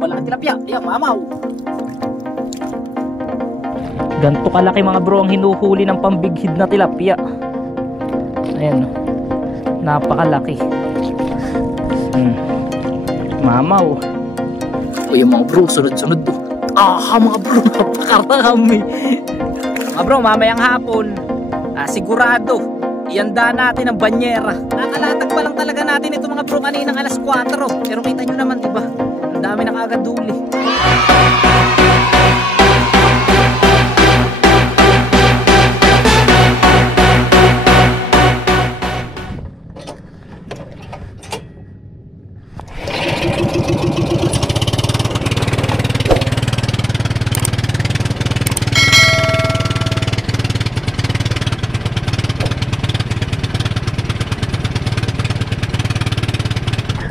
malaki tilapia. Ayan, mamaw. Ganto kalaki mga bro ang hinuhuli ng pambighid na tilapia. Ayan, napakalaki. Mamaw. O yung mga bro, sunod-sunod to. Mga bro, napakarami. Mga bro, mamayang hapon, sigurado ianda natin ang banyera. Nakalatag pa lang talaga natin ito mga bro kaninang alas 4. Pero kita nyo naman diba, ang dami na kaagad huli.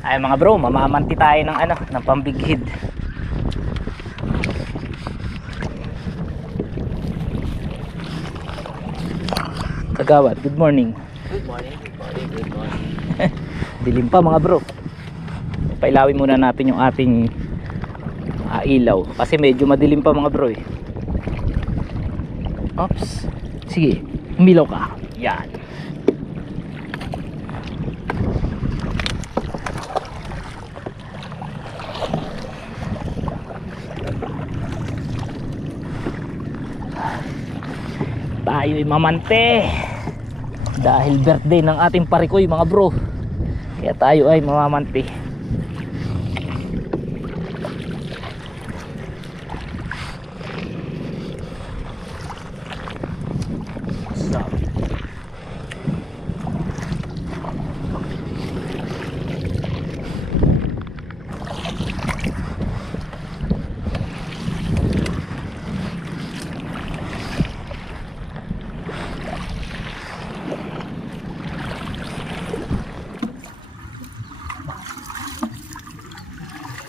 Ay mga bro, mamamanti tayo ng ng pambighid. Kagawad, good morning. Good morning, good morning, good morning. Dilim pa mga bro. Pailawin muna natin yung ating ilaw kasi medyo madilim pa mga bro eh. Oops. Sige, umilaw ka. Yan. Tayo'y mamante dahil birthday ng ating parikoy mga bro, kaya tayo ay mamamante.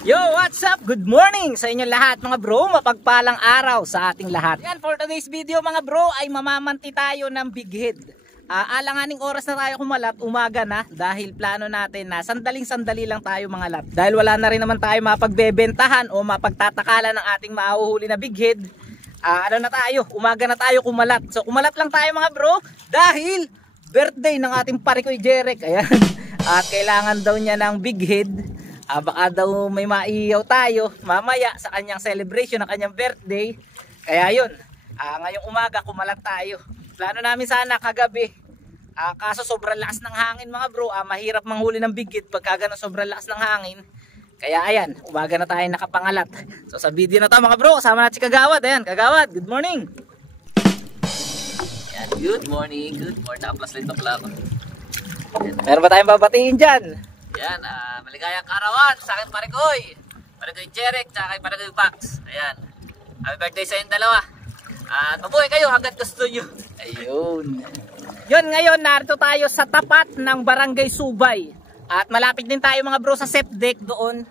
Yo, what's up? Good morning sa inyo lahat mga bro. Mapagpalang araw sa ating lahat. Yan, for today's video mga bro ay mamamanti tayo ng bighid. Alanganing oras na tayo kumalat, umaga na, dahil plano natin na sandaling-sandali lang tayo mga lat. Dahil wala na rin naman tayo mapagbebentahan o mapagtatakalan ng ating mahuhuli na bighid. Umaga na tayo kumalat. So kumalat lang tayo mga bro dahil birthday ng ating parikoy Jeric. Ayan. At kailangan daw niya ng bighid. Baka daw may maiyaw tayo mamaya sa kanyang celebration ng kanyang birthday. Kaya yun, ngayong umaga kumalat tayo. Plano namin sana kagabi, kaso sobrang lakas ng hangin mga bro. Mahirap manghuli ng bighid pagka ganun sobrang lakas ng hangin. Kaya ayan, umaga na tayo nakapangalat. So sa video na to mga bro, kasama natin si Kagawad. Ayan, Kagawad, good morning. Ayan, good morning, tapos lito pala ako. Meron ba tayong babatiin dyan? Ayan, maligayang karawan sa akin parikoy Jeric, tsaka kay parikoy Pax. Ayan, happy birthday sa inyong dalawa. At mabuhay kayo hanggat gusto nyo. Ayun. Yun, ngayon narito tayo sa tapat ng Barangay Subay. At malapit din tayo mga bro sa septic doon.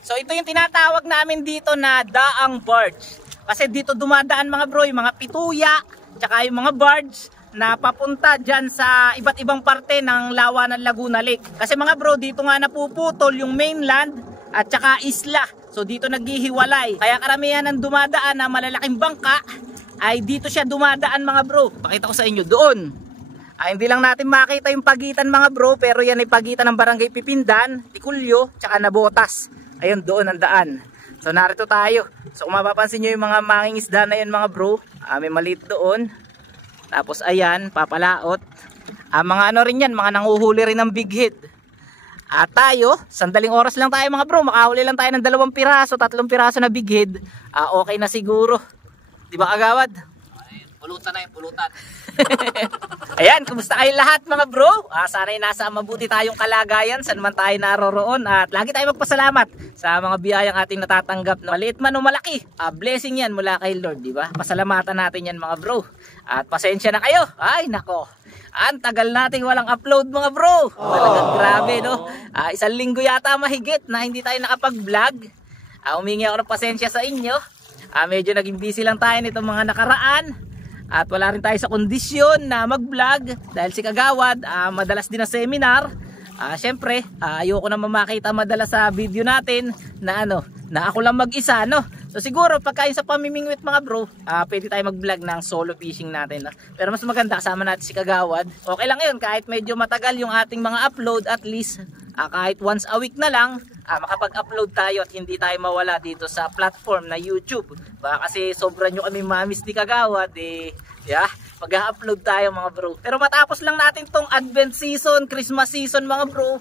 So ito yung tinatawag namin dito na daang barge. Kasi dito dumadaan mga bro yung mga pituya, tsaka yung mga barge na papunta dyan sa iba't ibang parte ng lawa ng Laguna Lake. Kasi mga bro, dito nga napuputol yung mainland at tsaka isla. So dito naghihiwalay. Kaya karamihan ng dumadaan na malalaking bangka ay dito siya dumadaan mga bro. Pakita ko sa inyo doon. Hindi lang natin makita yung pagitan mga bro, pero yan ay pagitan ng Barangay Pipindan, Tikulyo, tsaka Nabotas. Ayun, doon ang daan. So narito tayo. So kung mapapansin nyo yung mga mangingisda na yun mga bro, may maliit doon. Tapos ayan, papalaot. Mga rin yan, mga nanguhuli rin ng bighid. At tayo, sandaling oras lang tayo mga bro, makahuli lang tayo ng 2 piraso, 3 piraso na bighid. Okay na siguro. Di ba Kagawad? Ay, pulutan na yung pulutan. Ayan, kumusta kayo lahat mga bro? Sana'y nasa mabuti tayong kalagayan, saan man tayo naroroon. At lagi tayo magpasalamat sa mga biyayang ating natatanggap. Maliit man o malaki, blessing yan mula kay Lord, di ba? Pasalamatan natin yan mga bro. At pasensya na kayo. Ay nako, ang tagal nating walang upload mga bro. Talagang grabe no. 1 linggo yata mahigit na hindi tayo nakapag-vlog. Humingi ako ng pasensya sa inyo. Medyo naging busy lang tayo nitong mga nakaraan. At wala rin tayo sa kondisyon na mag-vlog dahil si Kagawad madalas din na seminar. Syempre, ayoko na makita madalas sa video natin na na ako lang mag-isa, no? So siguro pagkain sa pamimingwit mga bro, pwede tayo mag-vlog ng solo fishing natin, no? Pero mas maganda kasama natin si Kagawad. Okay lang yun, kahit medyo matagal yung ating mga upload, at least kahit once a week na lang, makapag-upload tayo at hindi tayo mawala dito sa platform na YouTube. Baka kasi sobra nyo kami mamiss ni Kagawad, mag-upload tayo mga bro. Pero matapos lang natin tong Advent season, Christmas season mga bro,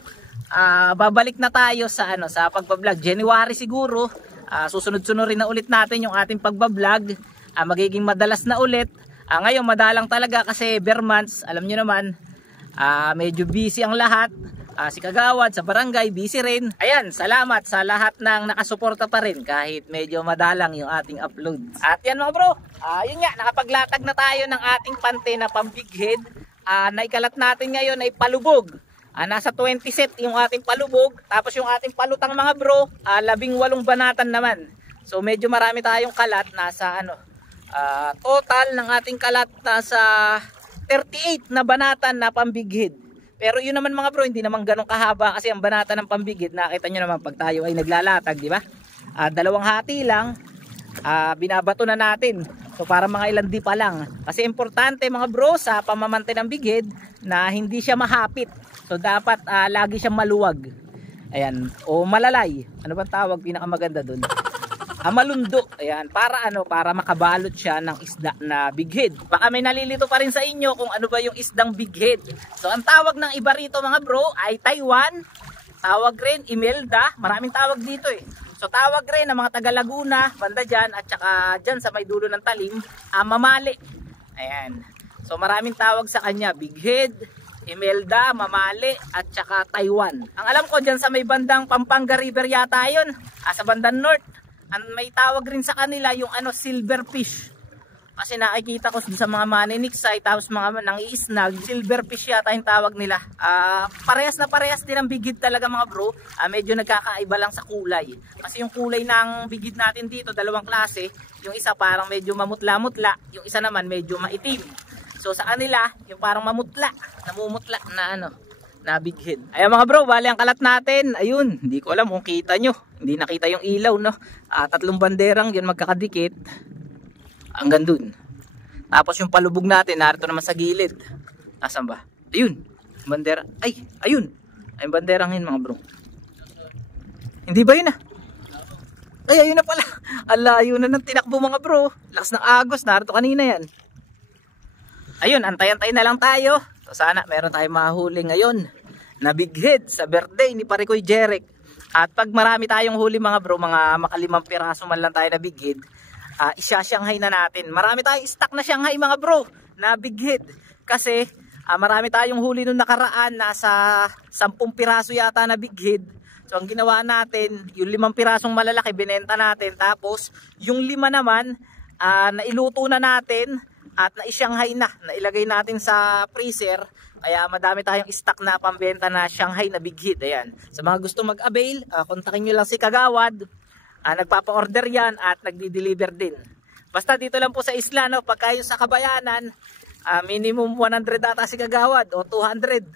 babalik na tayo sa sa pagba-vlog. January siguro, susunod-sunod rin na ulit natin yung ating pagba-vlog. Magiging madalas na ulit. Ngayon madalang talaga kasi bare months, alam niyo naman, medyo busy ang lahat. Si Kagawad sa barangay busy rin. Ayan, salamat sa lahat ng nakasuporta pa rin kahit medyo madalang yung ating upload. At yan mga bro, yun nga, nakapaglatag na tayo ng ating pante na pambighead. Naikalat natin ngayon ay palubog. Nasa 20 set yung ating palubog. Tapos yung ating palutang mga bro, 18 banatan naman. So medyo marami tayong kalat. Nasa total ng ating kalat nasa 38 na banatan na pambighead. Pero yun naman mga bro, hindi naman ganun kahaba kasi ang banatan ng pambighead, nakita nyo naman pag tayo ay naglalatag, di ba? 2 hati lang, binabato na natin. So para mga ilang di pa lang. Kasi importante mga bro sa pamamante ng bighead na hindi siya mahapit. So dapat lagi siyang maluwag. Ayan, o malalay. Ano bang tawag pinakamaganda doon? Malundo. Ayan, para makabalot siya ng isda na bighead. Baka may nalilito pa rin sa inyo kung ano ba yung isdang bighead. So ang tawag ng iba rito mga bro ay Taiwan. Tawag rin Imelda. Maraming tawag dito eh. So tawag rin ng mga taga Laguna, banda dyan, at saka dyan sa may dulo ng talim, mamali. Ayan. So maraming tawag sa kanya, bighead, Imelda, mamali, at saka Taiwan. Ang alam ko dyan sa may bandang Pampanga River yata yun, sa bandang north. May tawag rin sa kanila yung silverfish. Kasi nakikita ko sa mga maniniksay, tapos mga nangiisnag, silverfish yata yung tawag nila. Parehas na parehas din ang bigid talaga mga bro. Medyo nagkakaiba lang sa kulay. Kasi yung kulay ng bigid natin dito, 2 klase. Yung isa parang medyo mamutla-mutla, yung isa naman medyo maitim. So sa kanila, yung parang mamutla, namumutla na bighead. Ayan mga bro, bali ang kalat natin. Ayun, hindi ko alam kung kita nyo. Hindi nakita yung ilaw, no? 3 banderang yun magkakadikit. Hanggang dun. Tapos yung palubog natin, narito naman sa gilid. Nasaan ba? Ayun, bandera. Ay, ayun. Ay, banderang yun mga bro. Hindi ba yun Ay, ayun na pala. Ala, ayun na ng tinakbo mga bro. Lakas ng agos, narito kanina yan. Ayun, antay-antay na lang tayo. So sana meron tayong mahuli ngayon na bighead sa birthday ni Parikoy Jeric. At pag marami tayong huli mga bro, mga maka5 piraso man lang tayo na bighead, isya-shanghai na natin. Marami tayong stock na Shanghai mga bro na bighead. Kasi marami tayong huli nung nakaraan, nasa 10 piraso yata na bighead. So ang ginawa natin, yung 5 pirasong malalaki binenta natin. Tapos yung 5 naman, nailuto na natin at na-Shanghai na. Nailagay natin sa freezer. Kaya madami tayong stock na pambenta na Shanghai na bighead. Ayan. Sa mga gusto mag-avail, kontakin nyo lang si Kagawad. Nagpapa-order yan at nagdi-deliver din. Basta dito lang po sa isla, no? Pagka yung sa Kabayanan, minimum 100 data si Kagawad o 200.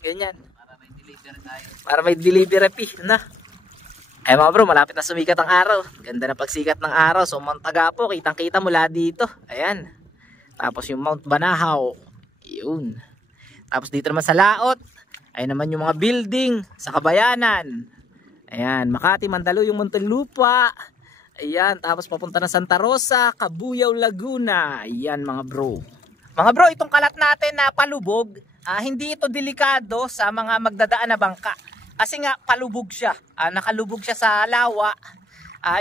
Ganyan. Para may deliver tayo. Para may delivery fee na. Ay mga bro, malapit na sumikat ang araw. Ganda na pagsikat ng araw. So Mount Agapo, kitang-kita mula dito. Ayan. Tapos yung Mount Banahaw. Yun. Tapos dito naman sa Laot, ay naman yung mga building sa Kabayanan. Ayan, Makati, Mandaluyong, Muntinlupa. Ayan, tapos papunta na Santa Rosa, Cabuyao, Laguna. Ayan mga bro. Mga bro, itong kalat natin na palubog, hindi ito delikado sa mga magdadaan na bangka. Kasi nga palubog siya, nakalubog siya sa lawa.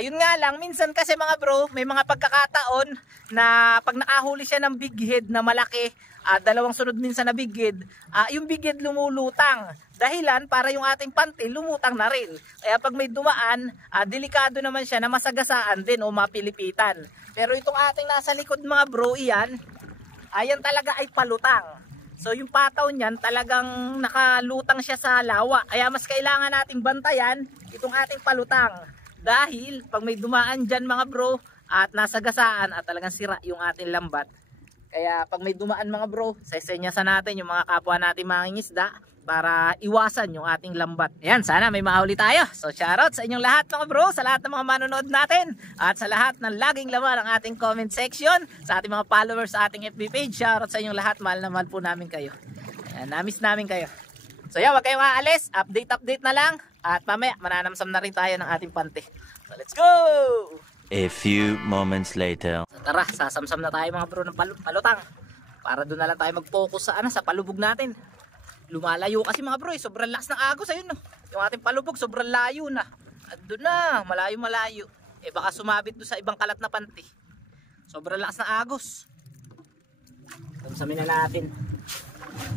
Yun nga lang, minsan kasi mga bro, may mga pagkakataon na pag nakahuli siya ng bighead na malaki, 2 sunod minsan na bighead, yung bighead lumulutang. Dahilan para yung ating panty lumutang na rin. Kaya pag may dumaan, delikado naman siya na masagasaan din o mapilipitan. Pero itong ating nasa likod mga bro, ayan talaga ay palutang. So yung pataw niyan talagang nakalutang siya sa lawa. Kaya mas kailangan nating bantayan itong ating palutang. Dahil pag may dumaan dyan mga bro at nasagasaan at talagang sira yung ating lambat. Kaya pag may dumaan mga bro, sesenyasan natin yung mga kapwa natin mangingisda para iwasan yung ating lambat. Ayan, sana may mahuli tayo. So shoutout sa inyong lahat mga bro, sa lahat ng mga manonood natin, at sa lahat ng laging laman ng ating comment section, sa ating mga followers sa ating FB page. Shoutout sa inyong lahat, mahal na mahal po namin kayo. Ayan, namiss namin kayo. So yan, wag kayong aalis, update na lang, at mamaya mananamsam na rin tayo ng ating pante. So let's go! A few moments later. So tara, sasamsam na tayo mga bro ng palutang, para doon na lang tayo mag-focus sa palubog natin. Lumalayo kasi mga bro, sobrang lakas ng agos. Ayun, no? Yung ating palubog sobrang layo na. At doon na, malayo. Baka sumabit doon sa ibang kalat na panty. Sobrang lakas ng agos. Samsamin na natin.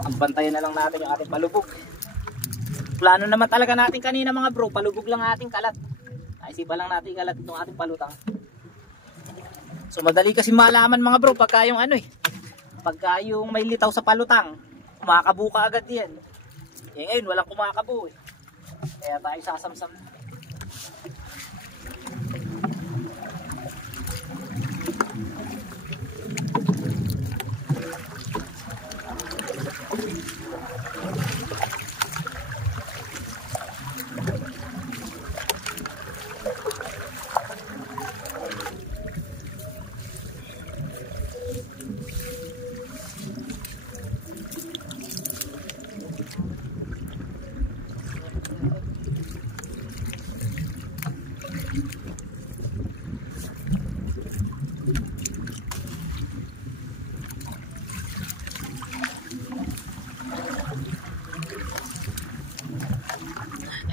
Pagbantayan na lang natin yung ating palubog. Plano naman talaga natin kanina mga bro, palubog lang ating kalat. Naisipan lang natin kalat itong ating palutang. So madali kasi malaman mga bro pagka yung pagka yung may litaw sa palutang, kumakabu ka agad yan. Ngayon walang kumakabu kaya tayo sasamsam na.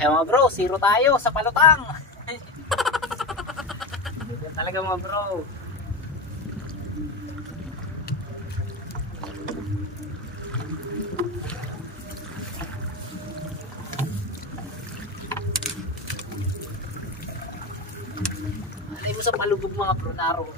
Mga bro, zero tayo sa palutang. Ganyan talaga mga bro. Alay mo sa palubog mga bro, naroon.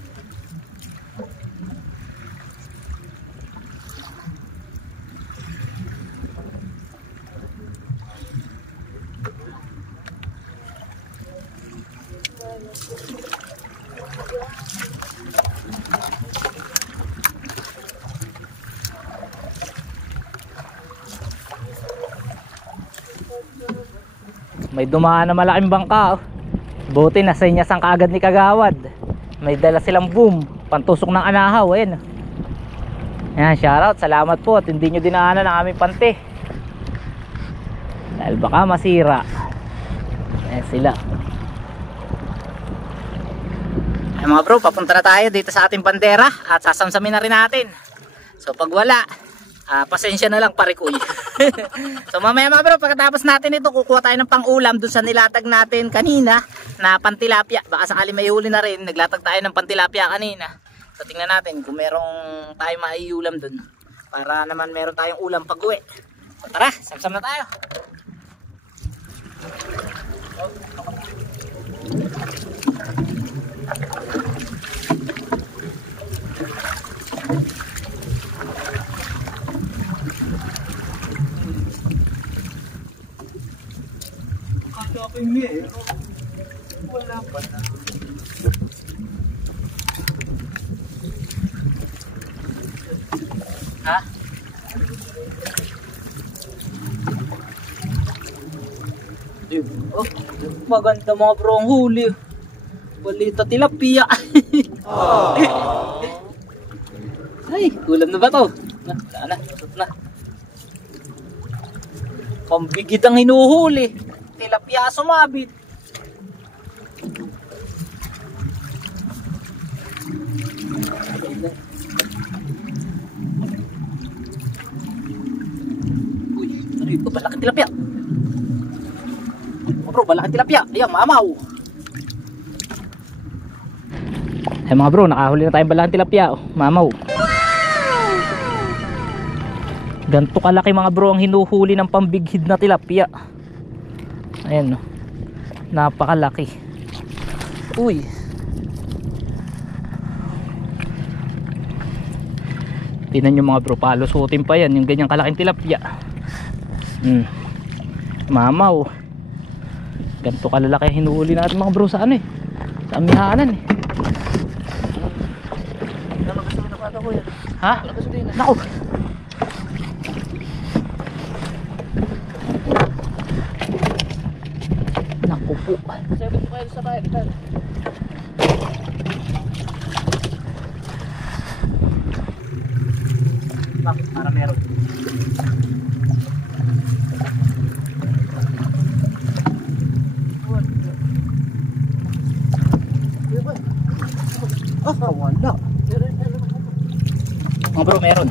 May dumaan na malaking bangka. Buti na senyas ang kaagad ni Kagawad. May dala silang boom, pantusok ng anahaw. Ayan. Ayan, shoutout, salamat po at hindi nyo dinaanan ang aming pante, dahil baka masira. Ayan sila. Ayan mga bro, papunta na tayo dito sa ating bandera at sasamsamin na rin natin. So pag wala, pasensya na lang parikoy. So mamaya mga bro, pagkatapos natin ito, kukuha tayo ng pang-ulam dun sa nilatag natin kanina na pantilapia. Baka sakali may huli na rin, naglatag tayo ng pantilapia kanina. So tingnan natin kung merong tayo maiulam dun, para naman meron tayong ulam pag uwi. So tara, samsam na tayo. Wala pa na. Ha? Oh, maganda mga bro ang huli. Balita tilapia. Ay, ulam na ba to? Na. Pambigit ang hinuhuli. Tilapia sumabit. Uy, ano yun? Balaking tilapia. Bro, balaking tilapia. Ayan, mamaw. Ay mga bro, nakahuli na tayong balaking tilapia. Mamaw. Ganto kalaki mga bro ang hinuhuli ng pambighid na tilapia. Ayan, no. Napakalaki. Uy. Tingnan nyo mga bro, palusutin pa yan yung ganyang kalaking tilapia. Mamaw. Ganto kalalaki hinuhuli natin mga bro sa sa amihanan Ha? Naku. Naku po. Sabi ko kayo sa bahay. Bakit? Para meron. Ah, wala. Mga bro, meron.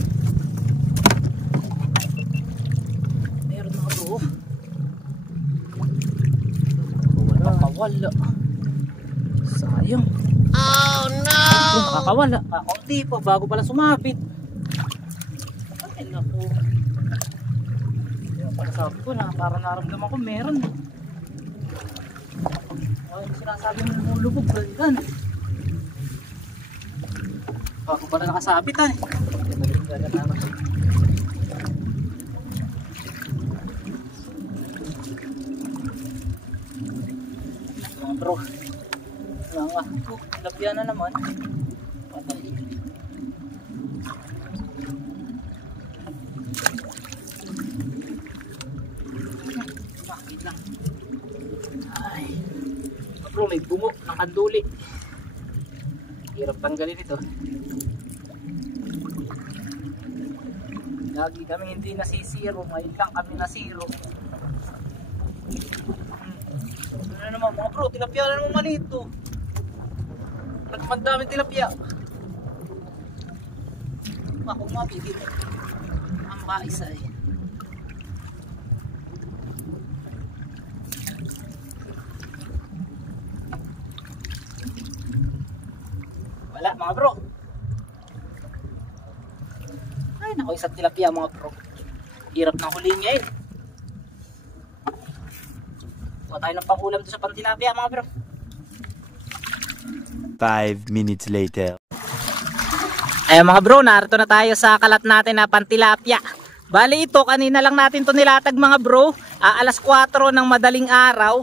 Meron mga bro. Wala. Sayang. Oh no! Bro, nakakawala. Kaunti pa bago pala sumabit. Ay naku. Kaya pala sabi ko na para naramdaman ko meron. Ay, sinasabi mo lumulubog. Ganyan. Bago pala nakasabit ha. Mga bro. Nga. Labyan na naman. Patay. Bakit lang. Ay. Bro, may bungo ng kanduli. Hirap tanggalin ito. Lagi kami hindi nasisiro, ngayon lang kami nasiro. Ano naman mga bro, tilapia na naman malito. Nagmandaming tilapia. Akong mabigit. Ang kaisa eh. Wala mga bro. Ay naku, isang tilapia mga bro. Hirap ng huliin niya eh. Kuha tayo ng pangulam doon sa pantilapia mga bro. 5 minutes later. Ayan mga bro, narito na tayo sa kalat natin na pantilapia. Bali ito, kanina lang natin to nilatag mga bro. Alas 4 ng madaling araw.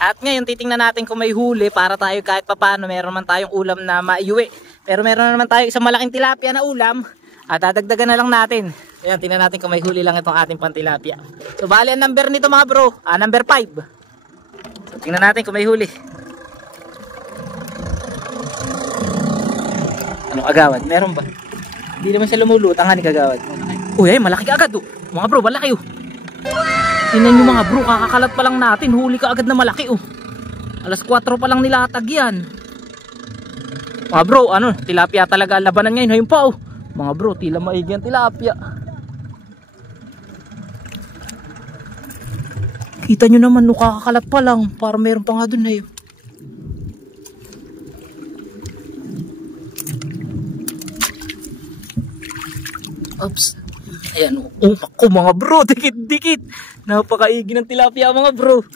At ngayon titingnan natin kung may huli para tayo kahit papano meron man tayong ulam na maiuwi. Pero meron na naman tayo isang malaking tilapia na ulam. At dadagdagan na lang natin. Ayan, tingnan natin kung may huli lang itong ating pantilapia. So bali ang number nito mga bro, number 5. So tingnan natin kung may huli. Ano kagawad? Meron ba? Hindi naman siya lumulutang ni kagawad. Uy, ay malaki ka agad oh. Mga bro, malaki oh. Tingnan nyo mga bro, kakakalat pa lang natin. Huli ka agad na malaki oh. Alas 4 pa lang nilatag yan. Mga bro, ano, tilapia talaga labanan ngayon. Hayun pa oh. Mga bro, tila maigi ang tilapia. Kita nyo naman no, kakakalat pa lang. Para meron pa nga dun eh. Oops. Ayan oh, ako mga bro, dikit-dikit. Napakaigi ng tilapia mga bro.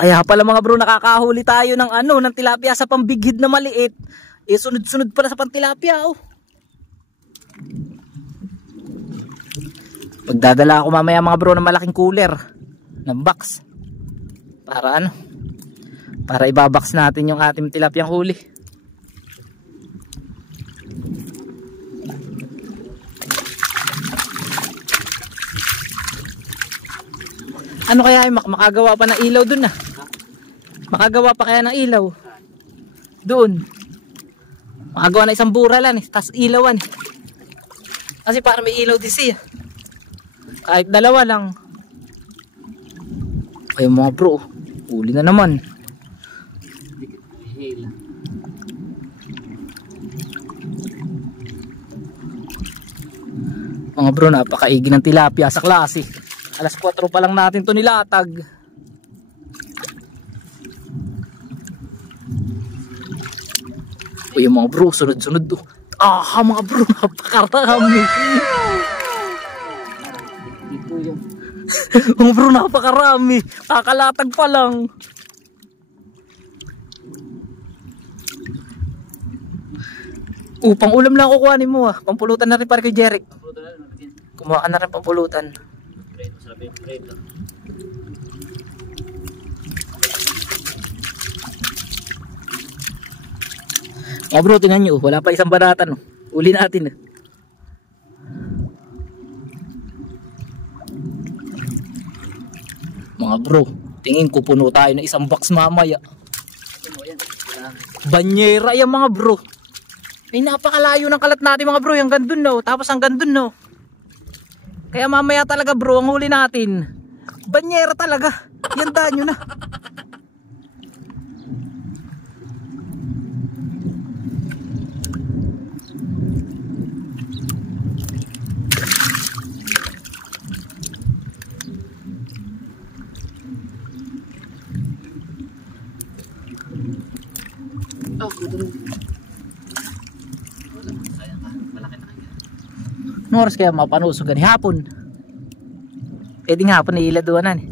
Kaya pala mga bro, nakakahuli tayo ng ano, ng tilapia sa pambigid na maliit. Eh sunod-sunod pala sa pantilapia oh. Pagdadala ako mamaya mga bro ng malaking cooler ng box. Para ano? Para ibabox natin yung ating tilapiyang huli. Ano kaya yung makagawa pa ng ilaw dun ah? Makagawa pa kaya ng ilaw? Doon. Makagawa na isang buralan eh, tas ilawan eh. Kasi para may ilaw din siya. Kahit dalawa lang. Ay mga bro, huli na naman. Mga bro, napakaigi ng tilapia sa klase. Alas 4 pa lang natin to nilatag. Uy mga bro, sunod-sunod to. Mga bro, napakarami. Ito yung mga bro, napakarami. Kakalatag pa lang. Pang ulam lang kukuhanin mo ah. Pampulutan na rin para kay Jeric. Kumuha ka na rin pampulutan. Mga bro, tingnan nyo, wala pa isang baratan. Uli natin. Mga bro, Tingin ko puno tayo ng isang box mamaya. Banyera yan mga bro. Ay napakalayo ng kalat natin mga bro. Hanggang dun no. Tapos hanggang dun no. Kaya mamaya talaga bro ang huli natin. Banyera talaga. Yandaan nyo na. Anong oras kaya mapanusog gani? Hapon. Pwedeng hapon na iladuanan.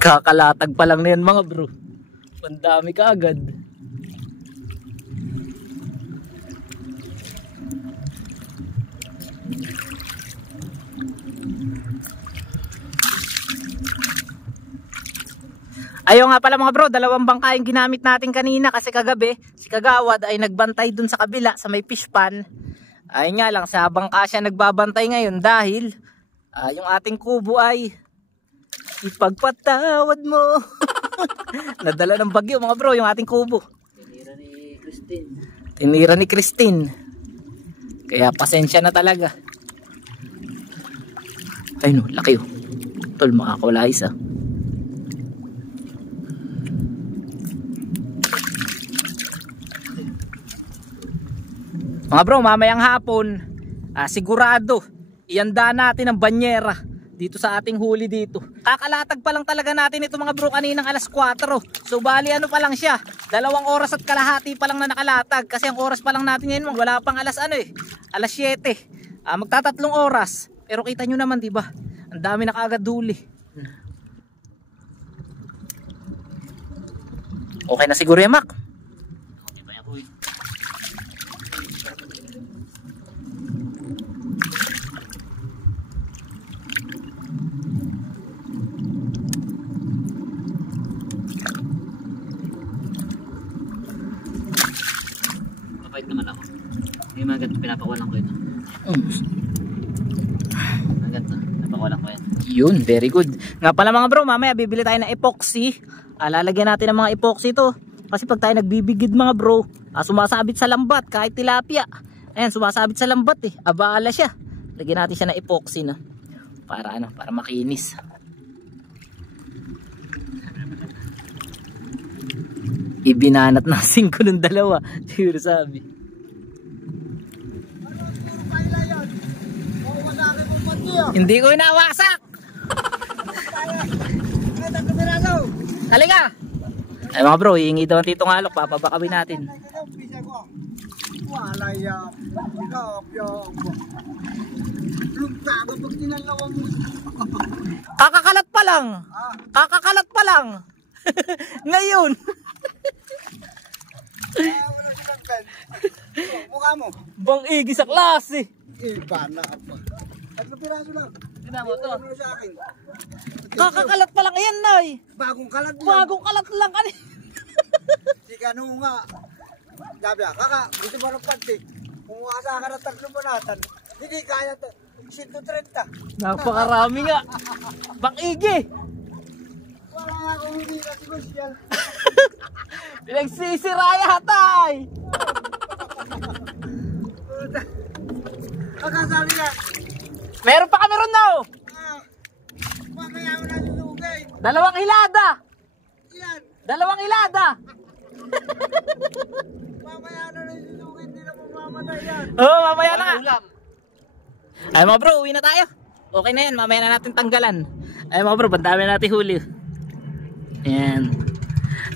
Kakalatag pa lang na yan mga bro. Pandami ka agad. Ayaw nga pala mga bro, dalawang bangka yung ginamit natin kanina kasi kagabi si Kagawad ay nagbantay dun sa kabila sa may fish pan. Ay nga lang sa bangka siya nagbabantay ngayon dahil yung ating kubo ay ipagpatawad mo. Nadala ng bagyo mga bro yung ating kubo. Tinira ni Christine. Kaya pasensya na talaga. Ay no, laki oh. Tol, makakawala isa. Mga bro, mamayang hapon, sigurado, ianda natin ang banyera dito sa ating huli dito. Kakalatag pa lang talaga natin ito mga bro kaninang alas 4. So bali ano pa lang siya, 2 oras at kalahati pa lang na nakalatag. Kasi ang oras pa lang natin ngayon, wala pang alas alas 7. Magta3 oras. Pero kita nyo naman diba, ang dami na kaagad huli. Okay na siguro yan Mac. Naman ako. Yung mga ganito pinapawalan ko yun. Mga ganito, pinapawalan ko yun. Yun, very good. Nga pala mga bro, mamaya bibili tayo ng epoxy. Lalagyan natin ng mga epoxy to. Kasi pag tayo nagbibigid mga bro, sumasabit sa lambat kahit tilapia. Ayan, sumasabit sa lambat eh. Abala siya. Lagyan natin siya ng epoxy na. Para ano, para makinis. Ibinanat na 5 ng 2. Siguro sabi. Hindi ko inawasak. Halika. Ay mga bro, hihingi daw ang titong alok. Papabakawin natin. Kakakalat pa lang. Kakakalat pa lang. Ngayon. Mukha mo. Bang igi sa klase. Iba na pa. 3 piraso lang. Ginamo to. Ano sa akin? Kakakalat pa lang yan, Nay. Bagong kalat lang. Bagong kalat lang kani. Si Kano nga. Sabi kaka, gusto ba ng pantik? Kung asa ka na 3 banatan, hindi kaya 130. Napakarami nga. Bang igi. Wala nga kung hindi na si Gustian. Pinagsisiraya hatay. Kakasabi niya. Meron pa kami ron now. Mamaya mo na susugay. 2 hilada. Yan. 2 hilada. Mamaya na susugay. Hindi na mamamatay yan. Oo, mamaya na nga. Ay mga bro, uwi na tayo. Okay na yan, mamaya na natin tanggalan. Ay mga bro, bandami natin huli. Ayan.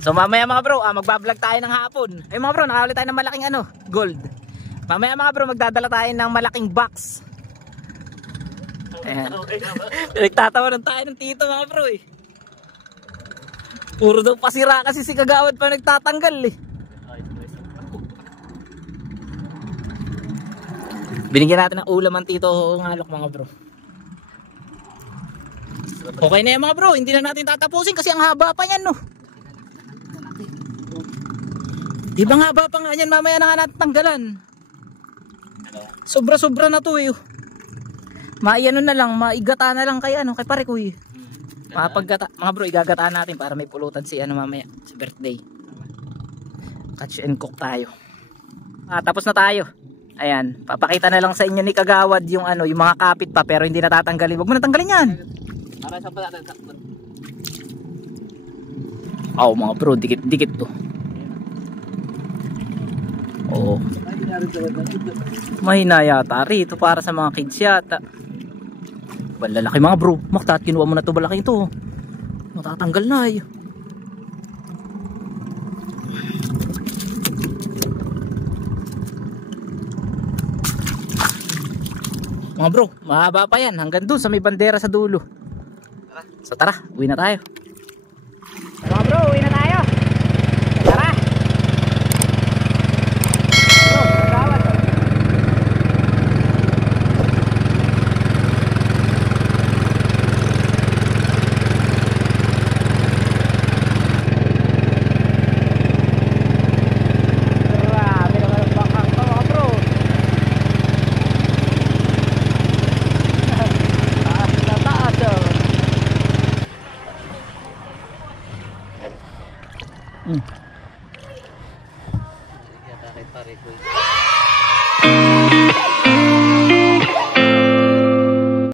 So mamaya mga bro, magbablog tayo ng hapon. Ay mga bro, nakahuli tayo ng malaking gold. Mamaya mga bro, magdadala tayo ng malaking box. Ayan. Nagtatawanan tayo ng tito mga bro eh. Puro daw pasira kasi si Kagawad pa nagtatanggal eh. Binigyan natin ng ulam ang tito ngalok mga bro. Okay na yan mga bro, hindi na natin tatapusin kasi ang haba pa yan no. Di ba nga haba pa nga yan, mamaya na nga natin tanggalan. Sobra-sobra na to eh. Maiano na lang, maigata na lang kay pare ko eh. Mga bro, igagataan natin para may pulutan si mamaya sa birthday. Catch and cook tayo. Tapos na tayo. Ayan, papakita na lang sa inyo ni Kagawad yung yung mga kapit pa pero hindi natatanggalin. Wag mo na tanggalin 'yan. Para sa pa natin sakto. Mga bro, dikit-dikit to. Oo. Mahina yata rito para sa mga kids yata. Balalaki mga bro. Maktat, kinuha mo na to balaki ito. Matatanggal na eh. Mga bro, mahaba pa yan. Hanggang dun sa may bandera sa dulo. So tara, uwi na tayo. Mga bro, uwi na tayo. Tara. Bro, Kagawad. Grabe naman ang bakang to mga bro. Taas na taas oh. Pare ko.